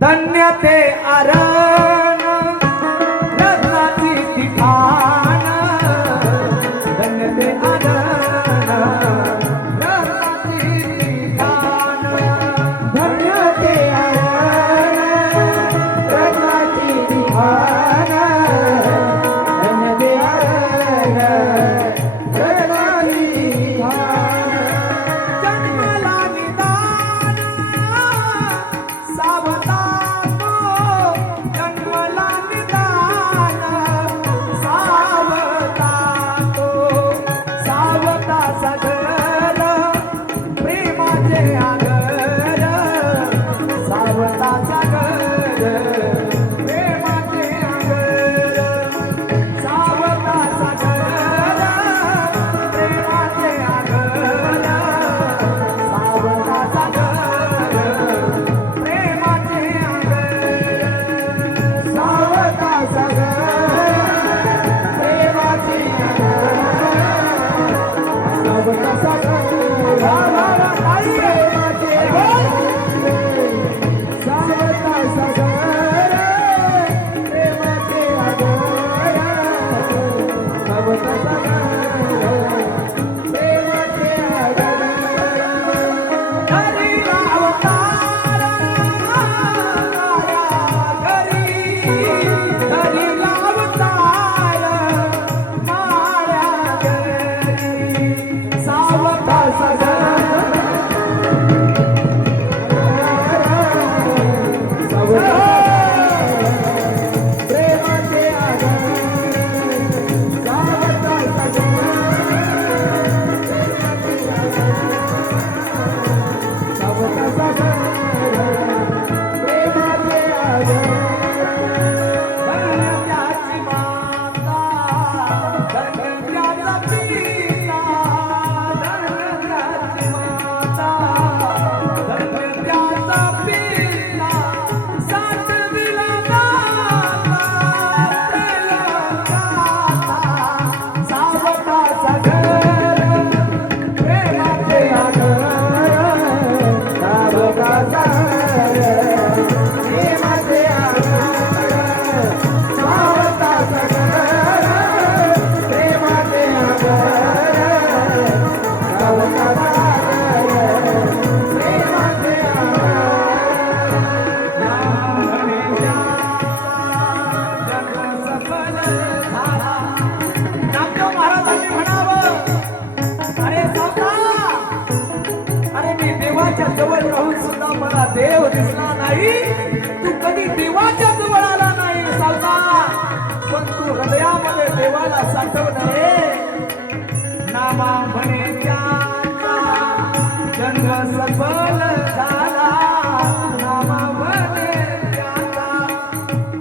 धन्य ते अरण रत्नाची ठिकाण, धन्य ते अरण रत्नाची ठिकाण, धन्य ते अरण रत्नाची ठिकाण, धन्य ते अरण रत्नाची ठिकाण. जन्मला निदान सावता तो, जन्मला निदान सावता तो, सावता सगर प्रेमाचे आगर, सावता सगर प्रेमाचे आगर, सावता सगर प्रेमाचे आगर, सावता सगर प्रेमाचे आगर, सावता सगर प्रेमाची सावता सगर ताई प्रेमाची सावता सगर प्रेमाची सावता सगर प्रेमाची घरी अवतार घरी, घरी अवतार माया घरी, सावता सगर प्रेमाचे सावता सावता प्रेमाचे धन्याची माता, धन्याचा पिता, धन्याची माता, धन्याचा पिता, साथ दिला दाता, तेलकाता, सावता सगर प्रेमाचे आगर, सावता सगर प्रेमाचे सावता सगर प्रेमाचे सावता सगर प्रेमाचे नामदेव महाराजांनी म्हणावं, अरे सावता, अरे मी देवाच्या जवळ राहून सुद्धा मला देव दिसला नाही, तू कधी देवाच्या जवळ आला नाही सावता, पण तू हृदयामध्ये देवाला साठवलंय. नामा म्हणे त्याचा जन्म सफल झाला, नामा म्हणे त्याचा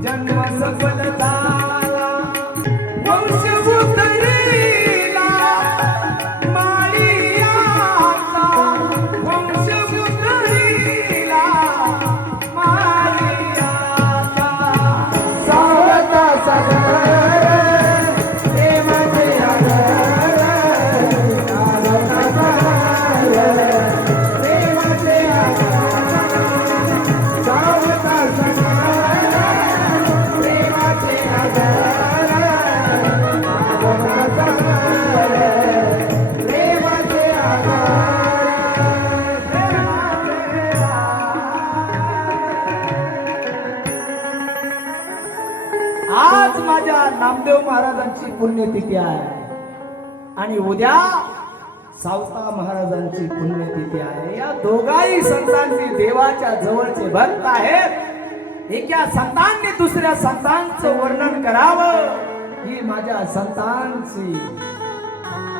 जन्म सफल झाला, वंश उतरीला माळियाचा, वंश उतरीला माळियाचा, सावता सगर प्रेमाचे सावता सगर प्रेमाचे सावता सगर प्रेमाचे सावता सगर प्रेमाचे आज माझ्या नामदेव महाराजांची पुण्यतिथी आहे आणि उद्या सावता महाराजांची पुण्यतिथी आहे. या दोघाही संतांची देवाच्या जवळचे भक्त आहेत. एका संतांनी दुसऱ्या संतांचं वर्णन करावं, ही माझ्या संतांची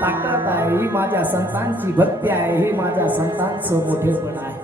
ताकद आहे, ही माझ्या संतांची भक्ती आहे, ही माझ्या संतांचं मोठेपण आहे.